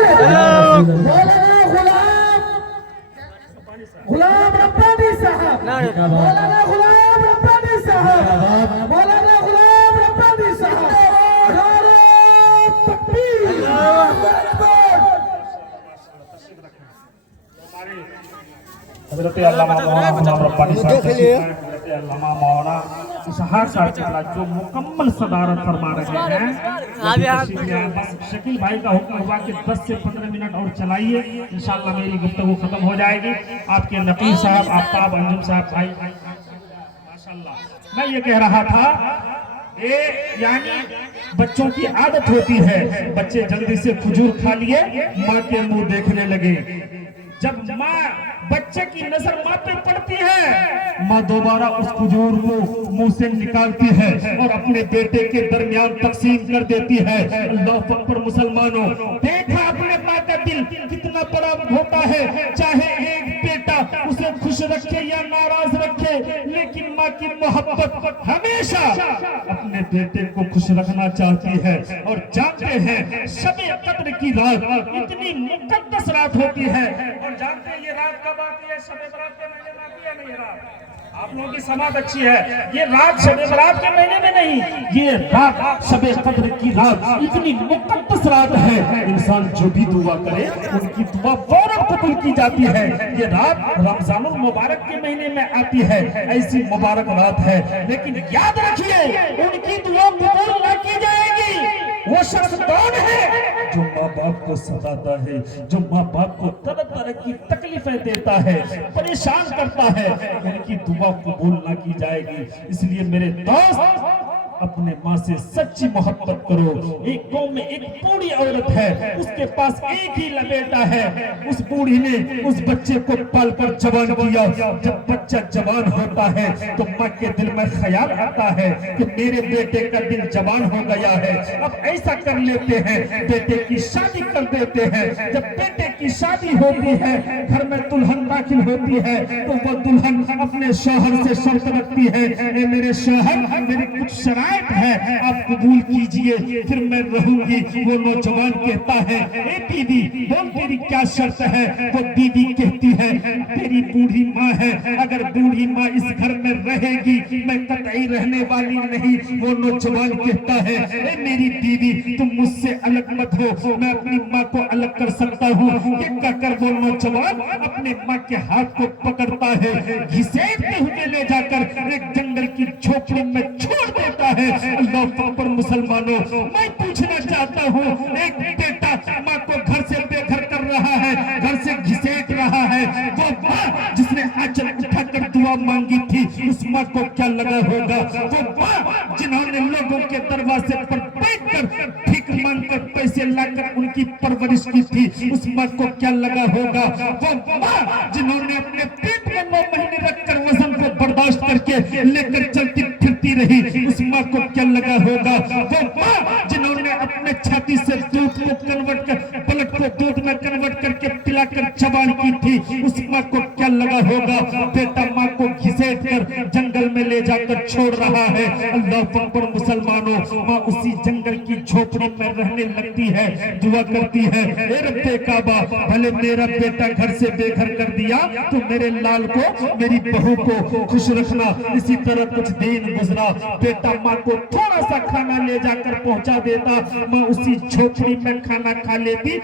मौलाना गुलाम रब्बानी साहब, मौलाना गुलाम रब्बानी साहब, मौलाना गुलाम रब्बानी साहब। नारे तकबीर, हज़रत अल्लामा मौलाना गुलाम रब्बानी साहब हज़रत अल्लामा मौलाना इसहाक साहब किबला जो मुकम्मल सदारत फरमा रहे हैं। बस शकील भाई का हुक्म हुआ कि 10 से 15 मिनट और चलाइए, इंशाअल्लाह मेरी गुफ्तगू खत्म हो जाएगी। आपके नकीब साहब, आफ्ताब अंजुम साहब भाई माशाअल्लाह। मैं ये कह रहा था, ये यानी बच्चों की आदत होती है, बच्चे जल्दी से खजूर खा लिए, माँ के मुंह देखने लगे। जब माँ बच्चे की नजर माँ पे पड़ती है, माँ दोबारा उस खजूर को मुंह से निकालती है और अपने बेटे के दरमियान तकसीम कर देती है। अल्लाह अकबर मुसलमानों, देखा अपने माँ का दिल कितना बड़ा होता है। चाहे एक बेटा उसे खुश रखे या नाराज रखे, लेकिन माँ की मोहब्बत हमेशा अपने बेटे को खुश रखना चाहती है। और जानते हैं शबे कद्र की रात इतनी मुकद्दस रात होती है। और जानते हैं ये रात कब आती है? शबे बरात के महीने में आती है। नहीं, रात आप लोगों की समात अच्छी है। ये रात शबे बरात के महीने में नहीं, ये रात शबे कद्र की रात इतनी मुकद्दस रात है। इंसान जो भी दुआ करे उनकी दुआ फौरन कबूल की जाती है। ये रात रमजानुल मुबारक के महीने में आती है, ऐसी मुबारक रात है। लेकिन याद रखिए, उनकी दुआ कबूल न की जाएगी। वो शख्स कौन है? जो माँ बाप को सताता है, जो माँ बाप को तरह तरह की तकलीफें देता है, परेशान करता है, उनकी दुआ कबूल ना की जाएगी। इसलिए मेरे दोस्त, अपने माँ से सच्ची मोहब्बत करो। एक गांव में एक बूढ़ी औरत है, उसके पास एक ही बेटा है। उस बूढ़ी ने उस बच्चे को पाल कर जवान किया। जब बच्चा जवान होता है तो माँ के दिल में ख्याल आता है कि मेरे बेटे का दिल जवान हो गया है, अब ऐसा कर लेते हैं, बेटे की शादी कर देते हैं। जब बेटे की शादी होती है, घर में दुल्हन दाखिल होती है, तो वो दुल्हन अपने शौहर से शर्त रखती है, मेरे शौहर, मेरी कुछ शराब है, आप कबूल कीजिए फिर मैं रहूंगी। वो नौजवान कहता है, ए बीवी बोल तेरी क्या शर्त है? वो बीवी कहती है, तेरी बूढ़ी माँ है, अगर बूढ़ी माँ इस घर में रहेगी मैं कतई रहने वाली नहीं। वो नौजवान कहता है, ए मेरी बीवी तुम मुझसे अलग मत हो, मैं अपनी माँ को अलग कर सकता हूँ। ये कहकर वो नौजवान अपने माँ के हाथ को पकड़ता है, घसीटते हुए ले जाकर एक जंगल की झोपड़ी में छोड़ देता है। अल्लाह अकबर मुसलमानों, मैं पूछना चाहता हूँ, एक बेटा माँ को घर से बेघर कर रहा है, घर से घसीट रहा है, वो माँ जिसने आंचल उठाकर दुआ मांगी थी, उस माँ को क्या लगा होगा? वो माँ जिन्होंने लोगों के दरवाजे पर बैठकर भीख मांगकर पैसे लाकर उनकी परवरिश की थी, उस माँ को क्या लगा होगा? वो माँ जिन्होंने अपने पेट में 9 महीने रखकर वजन को बर्दाश्त करके लेकर चलती फिरती रही, उस माँ को क्या लगा होगा? वो माँ जिन्होंने अपने छाती से दूध को कन्वर्ट कर पलट को दूध में कन्वर्ट करके पिलाकर जवान की थी, उस माँ को क्या लगा होगा? बेटा माँ को घसीट कर जंगल में ले जाकर छोड़ रहा है। अल्लाह अकबर मुसलमानों, माँ उसी जंगल की झोपड़ी में रहने लगती है, दुआ करती है, ए रब्बे काबा भले मेरा बेटा घर से बेघर कर दिया तो मेरे लाल को, मेरी बहू को खुश रखना। इसी तरह कुछ दिन गुजरा, बेटा माँ को थोड़ा सा खाना ले जाकर पहुंचा देता, माँ उसी झोपड़ी में खाना खा लेती।